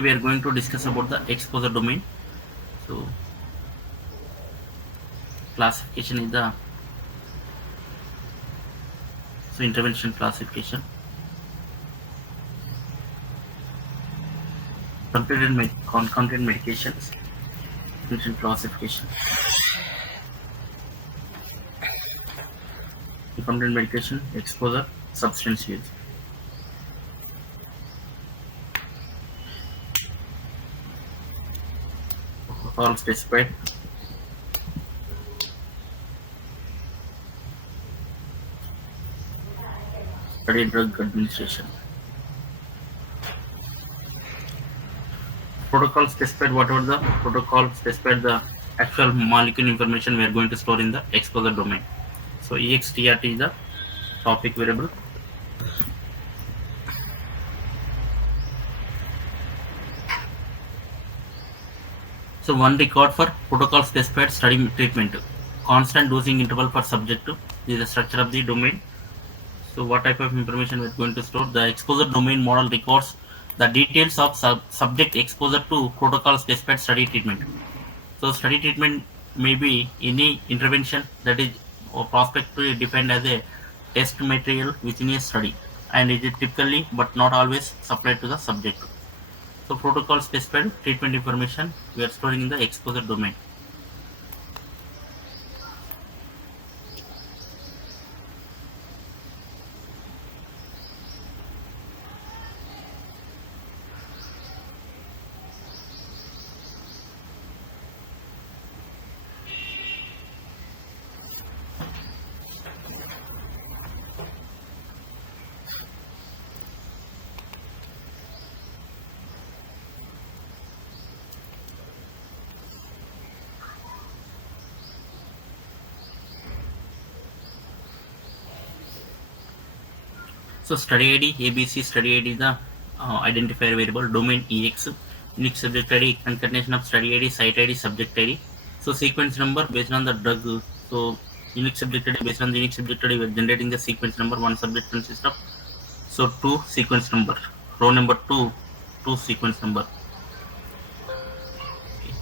we are going to discuss about the exposure domain. So classification is the intervention classification. Concomitant medications, intervention classification. Concomitant medication, exposure, substance use. All specified. Study drug administration. Protocol specified whatever the protocol specified the actual molecule information we are going to store in the exposure domain. So EXTRT is the topic variable. So one record for protocol specified study treatment. Constant dosing interval for subject. This is the structure of the domain. So what type of information we are going to store? The exposure domain model records the details of subject exposure to protocol specified study treatment. So study treatment may be any intervention that is prospectively defined as a test material within a study and is typically but not always supplied to the subject. So protocol specified treatment information we are storing in the exposure domain. So study ID, ABC study ID is the identifier variable, domain EX, unique subject ID, concatenation of study ID, site ID, subject ID. So sequence number based on the drug. So unique subject ID based on the unique subject ID, we are generating the sequence number. One subject consists of two sequence number. Row number two sequence number. Okay.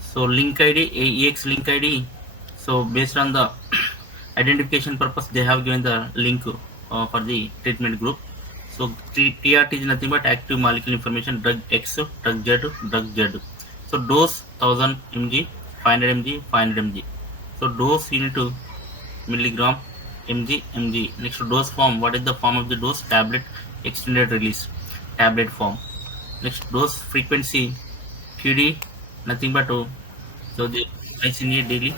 So link ID, EX link ID. So based on the identification purpose, they have given the link for the treatment group. So TRT is nothing but active molecule information, drug X, drug Z, drug Z. So dose 1000 mg, 500 mg, 500 mg. So dose unit to milligram, mg. Next dose form. What is the form of the dose? Tablet, extended release, tablet form. Next dose frequency, QD, nothing but so the twice in a daily.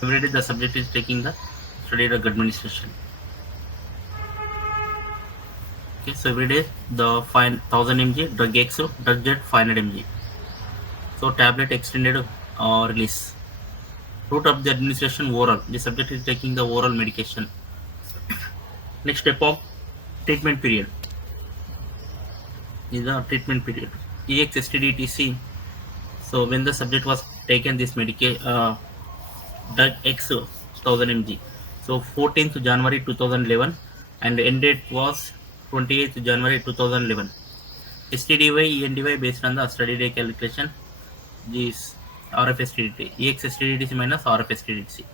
Every day the subject is taking the study drug administration. Okay, so every day the 1000 mg drug X, drug Z 500 mg. So tablet extended release. Route of the administration oral. The subject is taking the oral medication. Next step of treatment period is the treatment period. EX STDTC. So when the subject was taken this medication, drug X 1000 mg. So 14th January 2011 and end date was 28th January 2011. STDY, ENDY based on the study day calculation. This RF STDT, EX STDTC minus RF STDTC.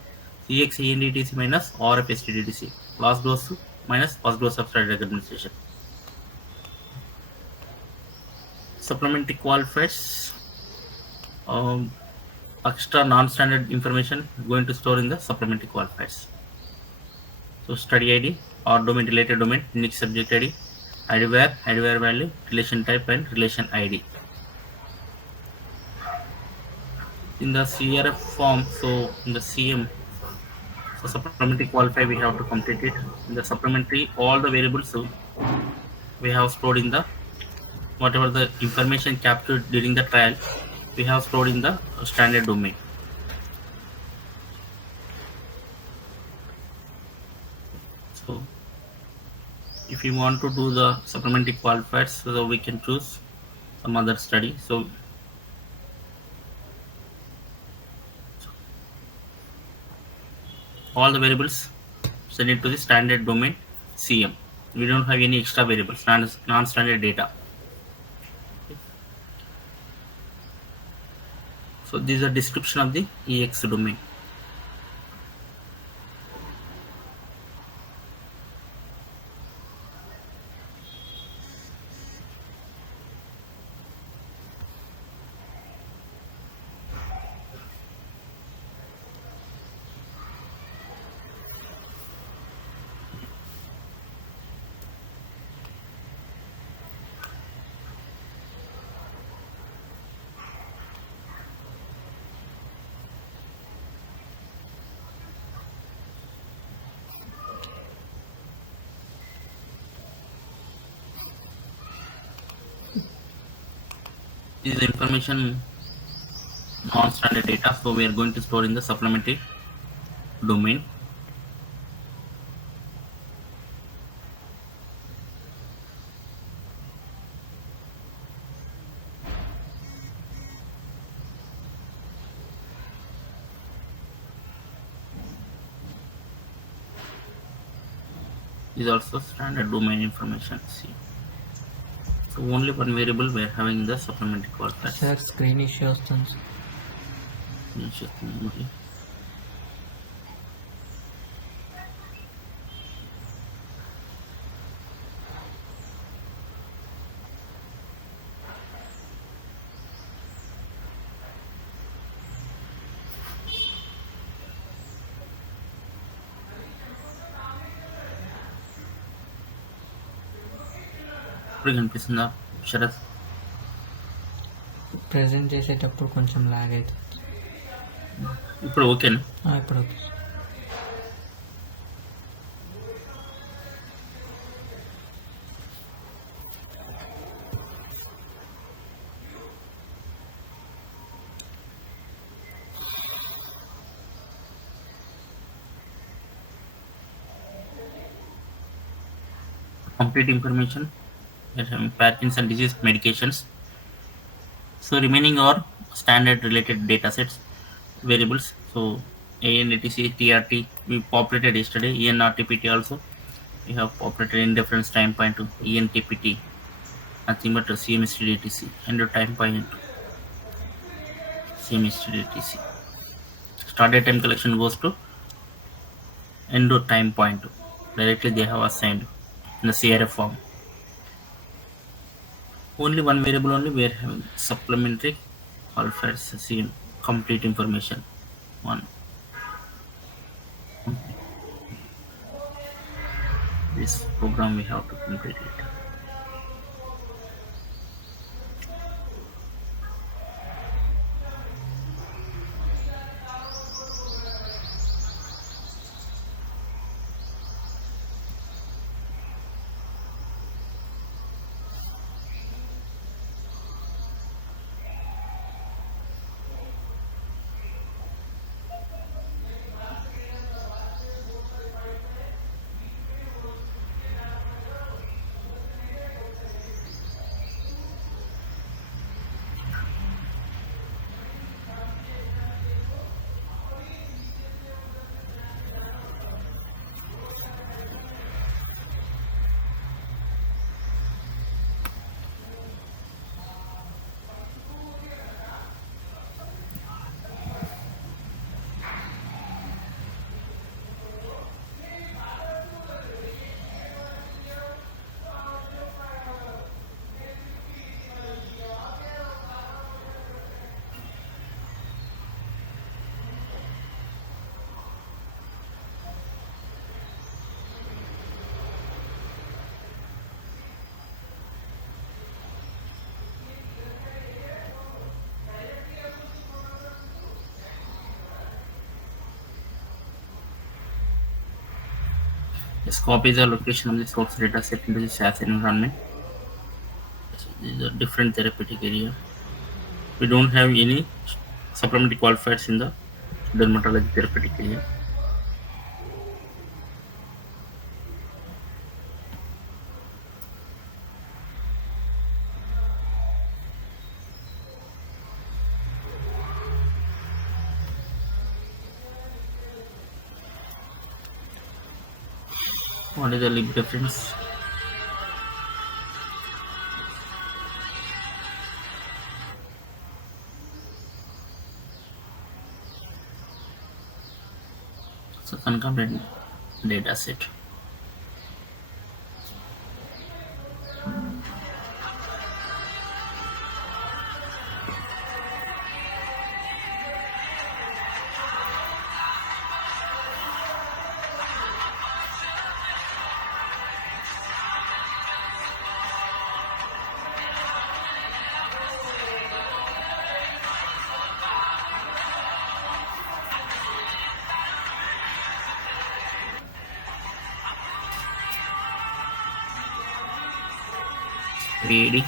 EX ENDTC minus RF STDTC. Last dose minus first dose of study drug administration. Supplementary qualifiers. Extra non-standard information going to store in the supplementary qualifiers. So study ID or domain related domain, unique subject ID, ID where value, relation type and relation ID. In the CRF form, so in the CM, so supplementary qualifier we have to complete it. In the supplementary, all the variables we have stored in the whatever the information captured during the trial, we have stored in the standard domain. So if you want to do the supplementary qualifiers, so we can choose some other study. So all the variables send it to the standard domain CM. We don't have any extra variables, non-standard data. So this is a description of the EX domain. This is information non-standard data, so we are going to store in the supplementary domain. Is also standard domain information. See, so only one variable we are having in the supplementary qualifiers. Sir, screen issue వస్తుంది. ఇప్పుడు కనిపిస్తుందా Sarath? Present చేసేటప్పుడు కొంచెం log అవుతుంది. ఇప్పుడు ఓకేనా? ఇప్పుడు okay. Complete information. Parkinson disease medications. So remaining are standard related data sets variables. So ANATC, TRT we populated yesterday. ENRTPT also we have populated in different time point to ENTPT, nothing but CMSTDTC and time point CMSTDTC. Started time collection goes to end time point. Directly they have assigned in the CRF form. Only one variable only we are having supplementary qualifiers. See complete information. One. This program we have to complete it. Just copy the location of the source data set into the SAS environment. So this is a different therapeutic area. We don't have any supplementary qualifiers in the dermatology therapeutic area. What is the lib reference? So concurrent data set. Ready.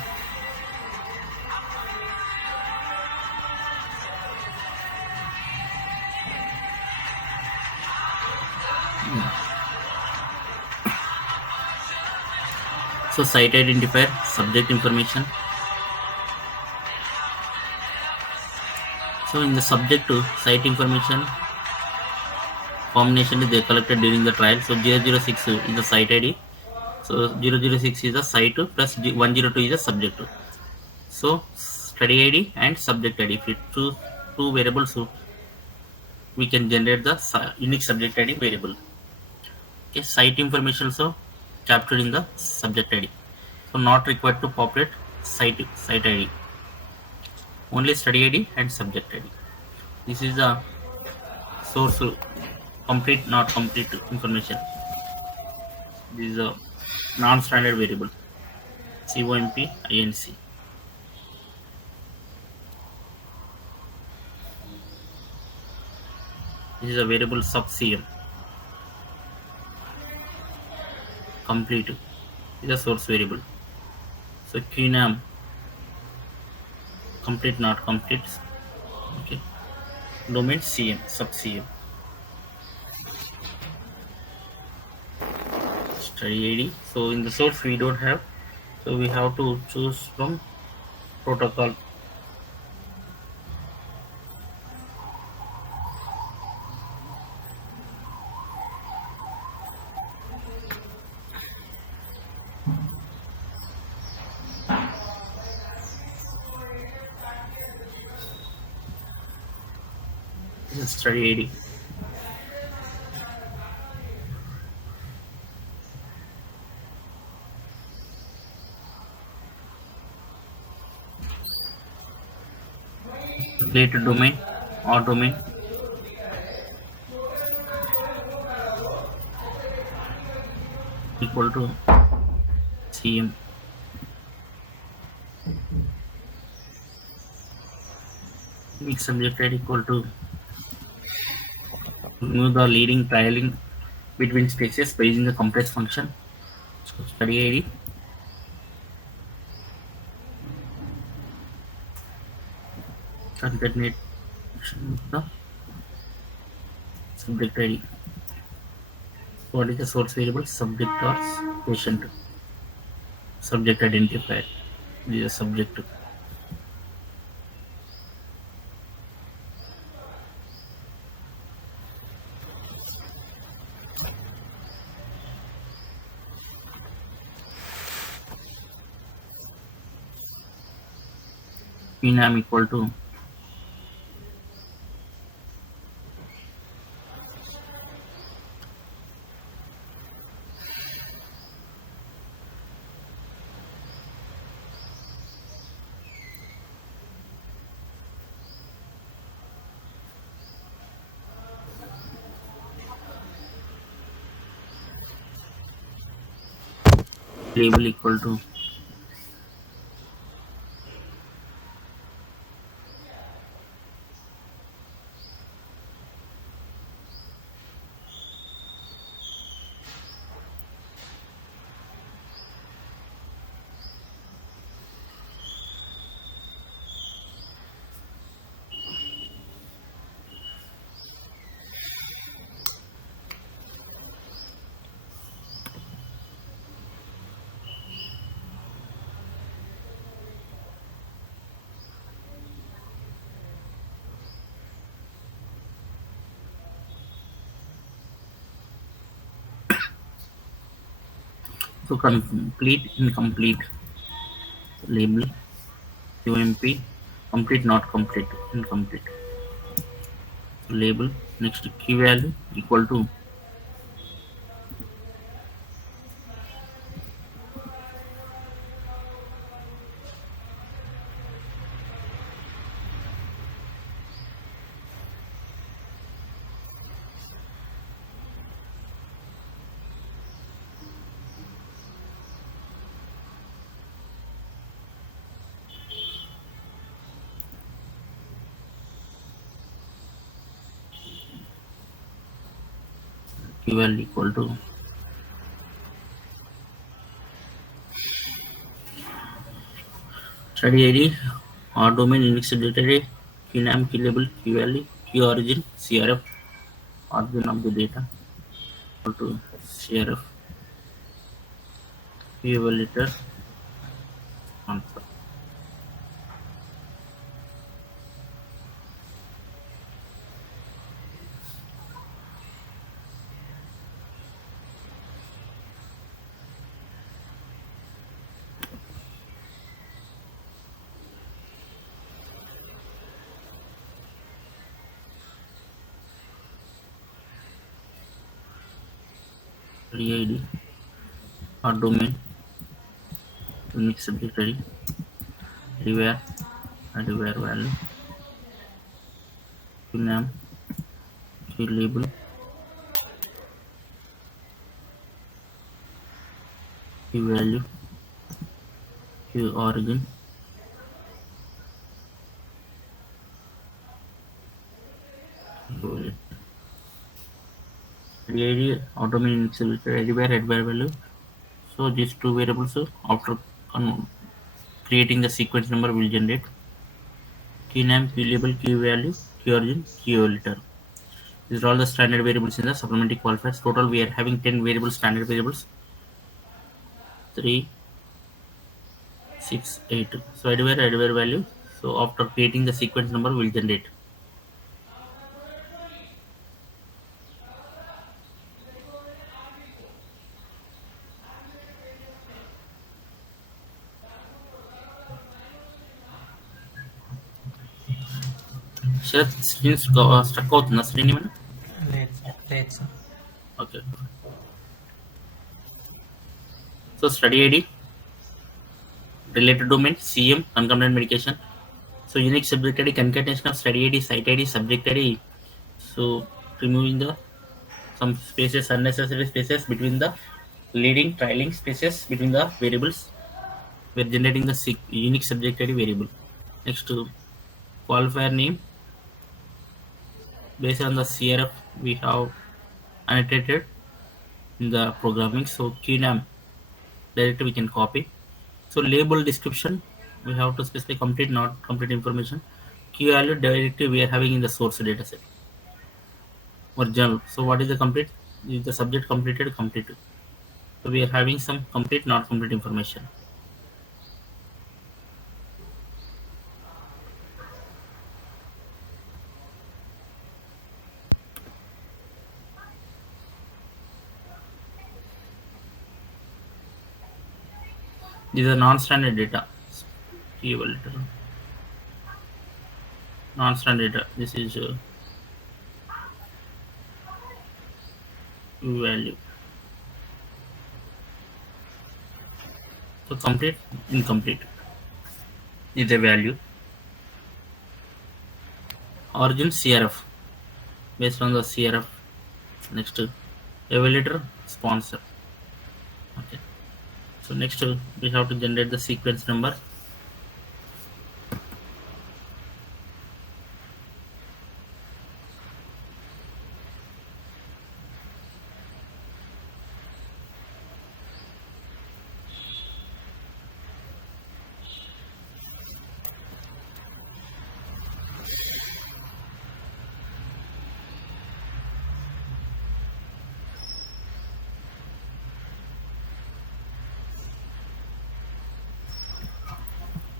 So site identifier, subject information. So in the subject to site information combination is they collected during the trial. So 006 is the site ID. So 006 is the site plus 102 is the subject. So study ID and subject ID. If you choose two variables, so we can generate the unique subject ID variable. Okay, site information also captured in the subject ID. So not required to populate site ID. Only study ID and subject ID. This is the source complete not complete information. This is a non-standard variable. COMP INC. This is a variable sub CM. Complete is a source variable. So QNAM complete not complete. Okay. Domain CM sub CM. Study ID. So in the source we don't have. So we have to choose from protocol. This is study ID. Create a domain or domain equal to CM. Make subject ID equal to remove the leading trialing between spaces by using the compress function. So study ID concatenate the subject ID. What is the source variable? Subject or patient. Subject identifier. This is a subject. Enam equal to label equal to So complete, incomplete, label, QMP, complete, not complete, incomplete. So label, next key value equal to key value equal to study ID or domain Unix data, key name, key label, key value, key origin, CRF, origin of the data equal to CRF, key evaluator, answer. Study ID or domain Unix subject anywhere value, key name, key label, key value, key origin, key value. Study ID or domain Unix subject anywhere value. So these two variables after creating the sequence number will generate key name, key label, key value, key origin, key evaluator. These are all the standard variables in the supplementary qualifiers. Total we are having 10 variables, standard variables. 3, 6, 8. So anywhere value. So after creating the sequence number will generate. Sharath screen stuck అవుతుందా screen ఏమైనా? లేదు లేదు sir. Okay. So study ID, related domain, CM, concomitant medication. So Unix subject ID, concatenation of study ID, site ID, subject ID. So removing the some spaces, unnecessary spaces between the leading, trailing spaces between the variables. We're generating the unique subject ID variable. Next to qualifier name based on the CRF we have annotated in the programming. So key name directly we can copy. So label description we have to specify complete, not complete information. Key value directly we are having in the source data set. Original. So what is the complete? Is the subject completed? Completed. So we are having some complete, not complete information. These are non-standard data. Key value. Non-standard data. This is value. So complete, incomplete is the value. Origin CRF based on the CRF. Next evaluator sponsor. Okay. So next we have to generate the sequence number.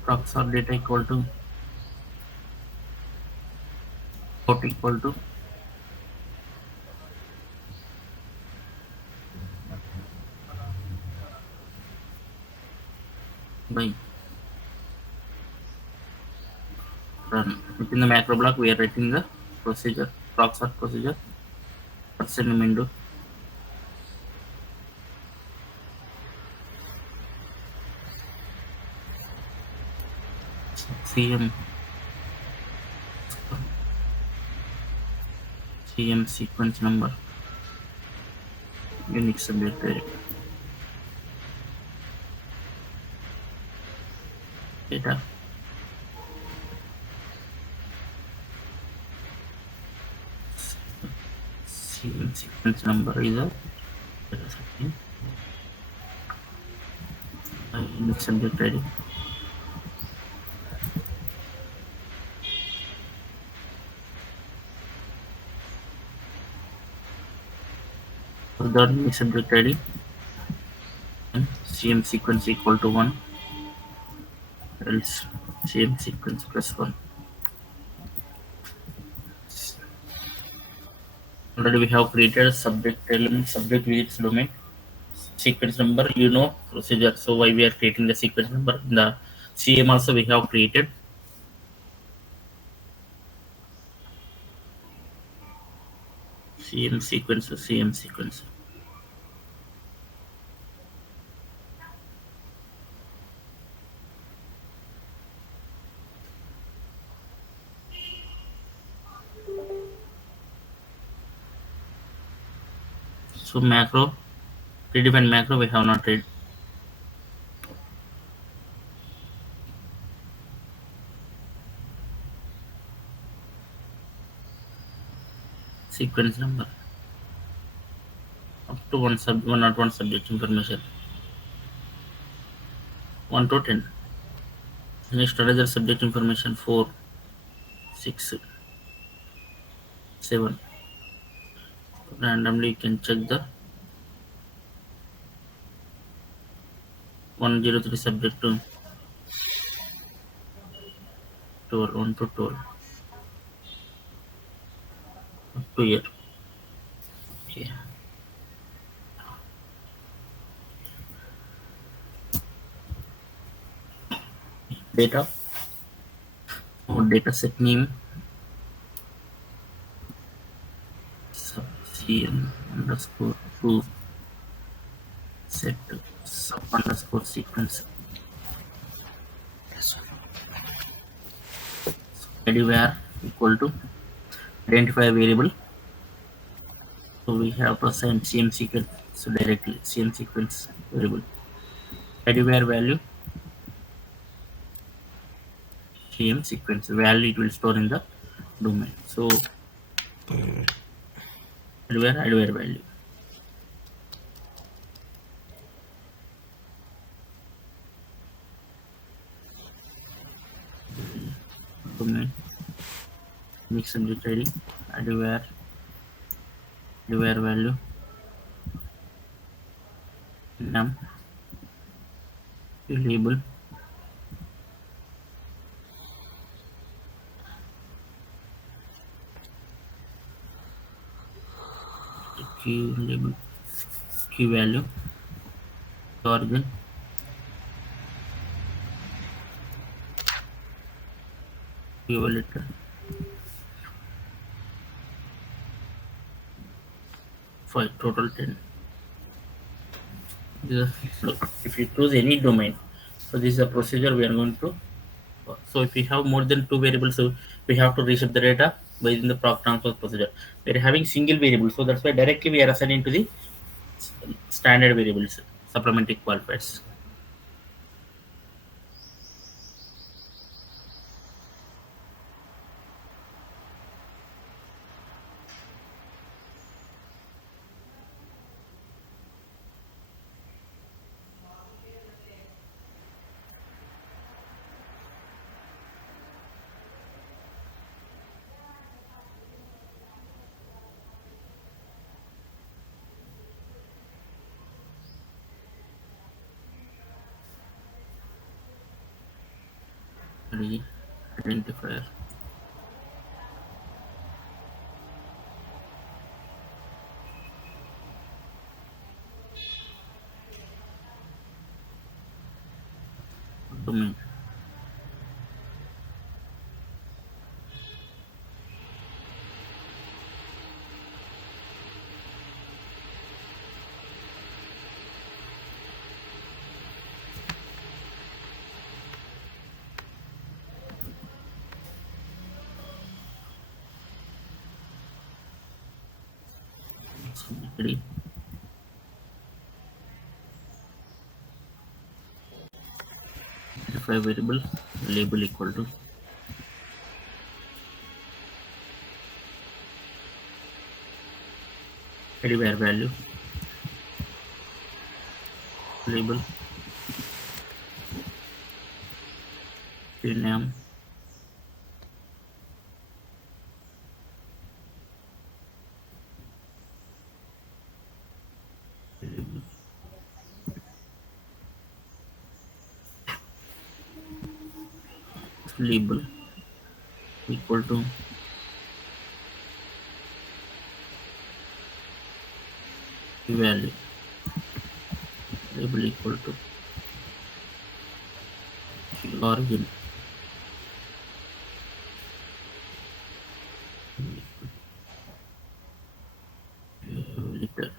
Prox or data equal to port equal to by run. Within the macro block, we are writing the procedure, procs or procedure, person window, CM, CM sequence number, unique subject variable, data, CM sequence number is a data set, unique subject ID. For the unique subject ID, and CM sequence equal to 1, else CM sequence plus 1. Already we have created a subject element, subject with its domain, sequence number, procedure. So why we are creating the sequence number? In the CM also we have created CM sequence. So macro, predefined macro we have not read. Sequence number up to one not one subject information 1 to 10. Next another subject information 4, 6, 7. Randomly you can check the 103 subject to 12, 1 to 12 up to here. Okay. Data or data set name sub cm underscore 2 set sub underscore sequence anywhere equal to identify variable. So we have to assign CM sequence, so directly CM sequence variable anywhere value CM sequence value it will store in the domain. So anywhere value domain mix subject ID anywhere value num label key label key value origin key letter 5 total 10. So if you choose any domain, so this is a procedure we are going to. So if we have more than two variables, so we have to reset the data within the proc transfer procedure. We are having single variable, so that's why directly we are assigning to the standard variables, supplementary qualifiers. Identifier. domain. ID identify variable label equal to ID var value label name label equal to value label equal to origin liter.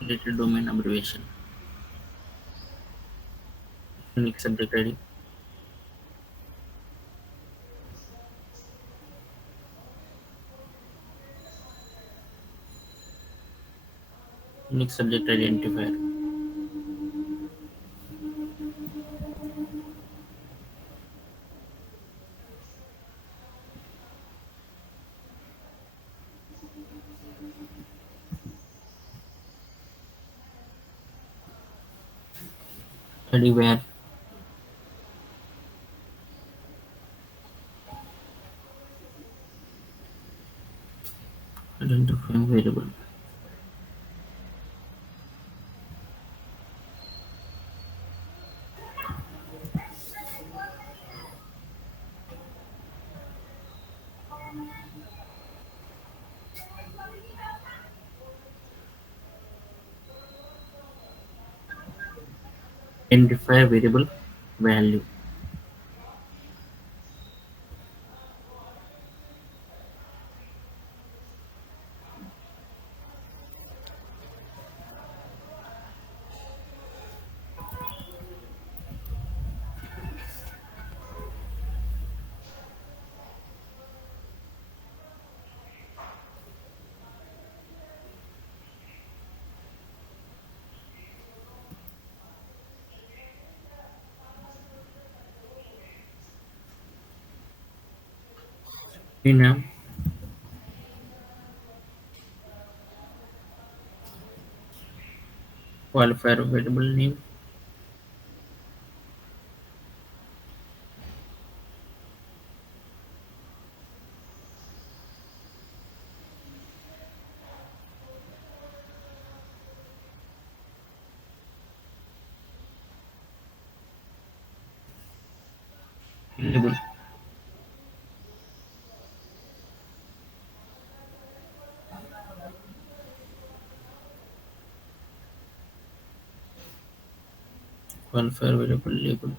Related domain abbreviation unique subject ID unique subject identifier ID var identifying variable identify variable value name, qualifier variable name, label, qualifier variable label.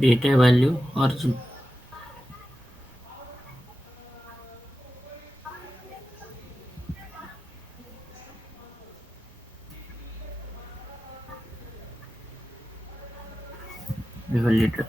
Data value origin, evaluator.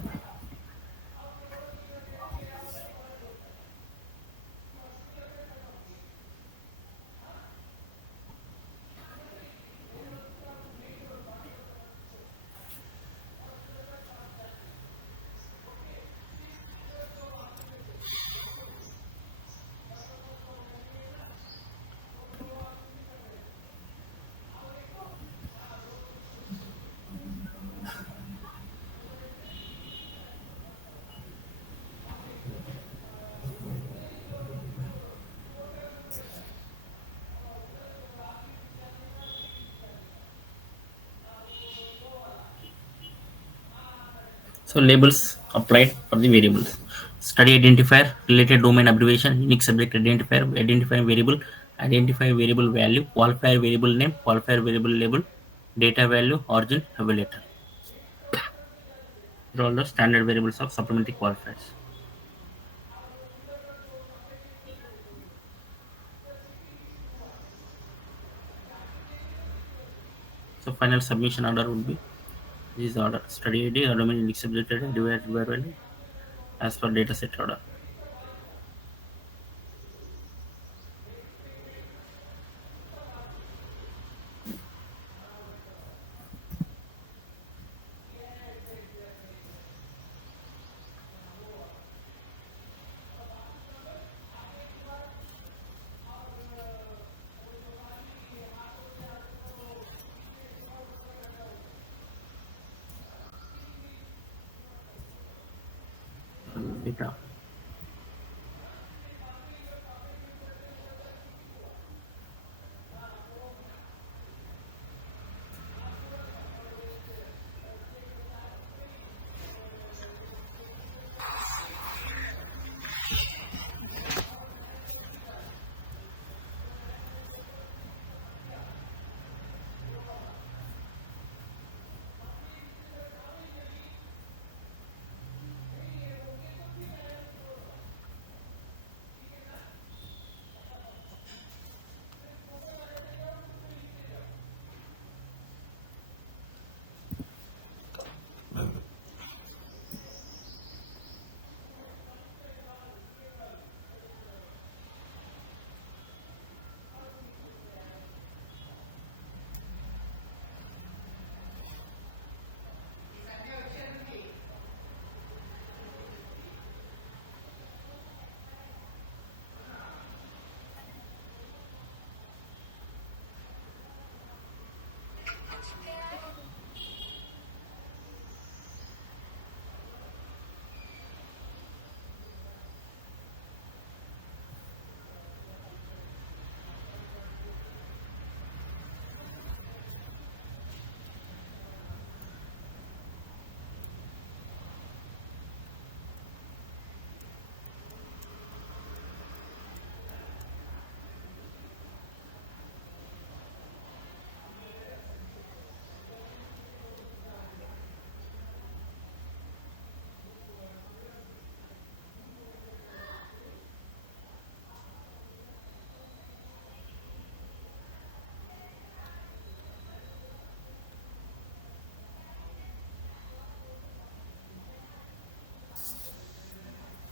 So labels applied for the variables. Study identifier, related domain abbreviation, unique subject identifier, identifying variable, identify variable value, qualifier variable name, qualifier variable label, data value, origin, evaluator. These are all the standard variables of supplementary qualifiers. So final submission order would be this order: study ID, domain unique subject identifier value as per dataset order. Data.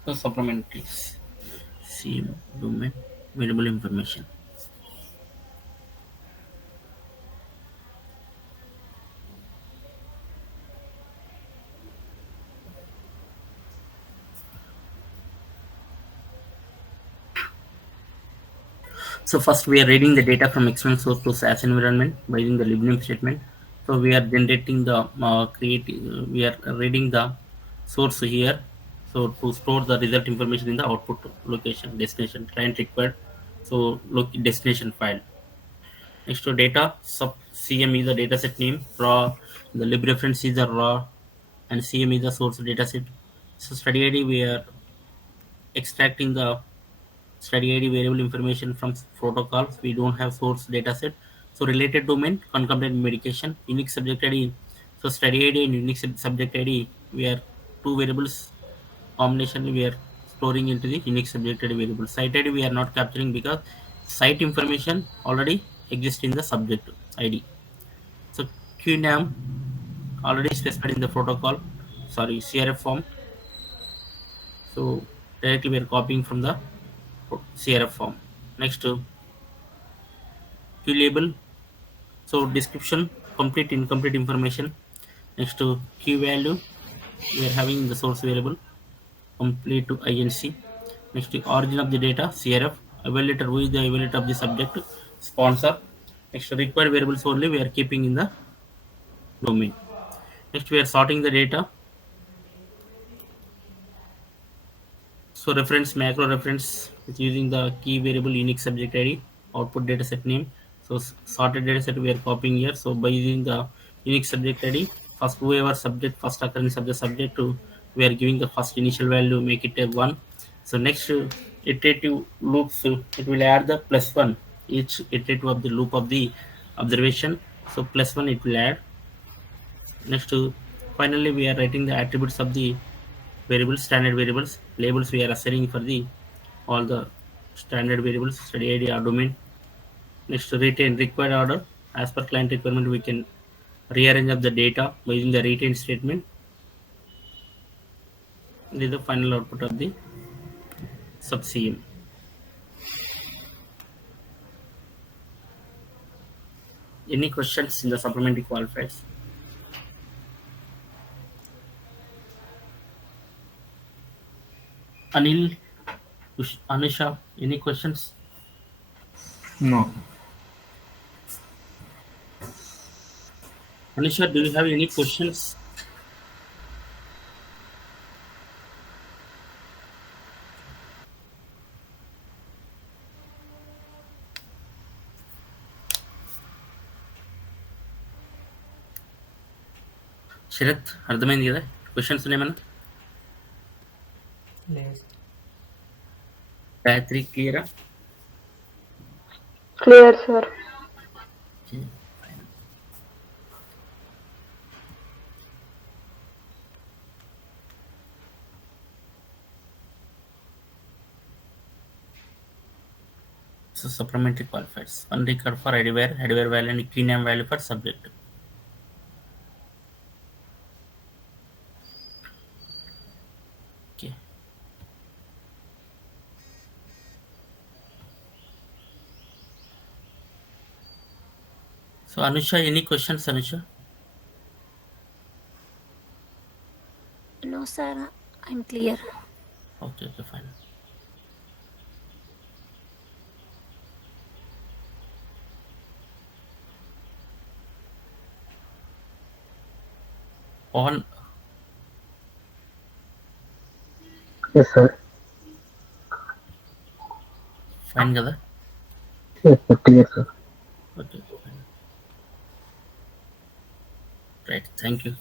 The supplementary CM domain variable information. So first we are reading the data from external source to SAS environment by using the libname statement. So we are generating the we are reading the source here. So to store the result information in the output location, destination, client required. So look destination file. Next to data, sub CM is the dataset name, raw, the lib reference is the raw, and CM is the source dataset. So study ID we are extracting the study ID variable information from protocols. We don't have source dataset. So related domain, concomitant medication, unique subject ID. So study ID and unique subject ID, we are two variables combination we are storing into the unique subject ID variable. Site ID we are not capturing because site information already exists in the subject ID. So QNAM already specified in the protocol, sorry, CRF form. So directly we are copying from the CRF form. Next to Q label. So description, complete incomplete information. Next to key value, we are having the source variable complete to inc. Next to origin of the data, CRF, evaluator, who is the evaluator of the subject, sponsor. Next to required variables only we are keeping in the domain. Next we are sorting the data. So reference macro reference is using the key variable unique subject ID, output dataset name. So sorted dataset we are copying here. So by using the unique subject ID, first whoever subject first occurrence of the subject to we are giving the first initial value, make it a one. So next iterative loops it will add the plus one each iterative of the loop of the observation. So plus one it will add. Next finally we are writing the attributes of the variables, standard variables, labels we are assigning for the all the standard variables, study ID or domain. Next retain required order. As per client requirement, we can rearrange of the data by using the retain statement. This is the final output of the sub CM. Any questions in the supplementary qualifiers? Anil, Anusha, any questions? No. Anusha, do you have any questions? Sharath అర్థమైంది కదా questions ఏమన్నా లేదు. గాయత్రి క్లియరా Clear, sir. So supplementary qualifiers. One record for IDware value and key name value for subject. Okay. So Anusha, any questions, Anusha? No, sir, I'm clear. Okay, fine. On Yes, sir. fine కదా Yes, sir. Clear, sir. Okay, fine. Right, thank you.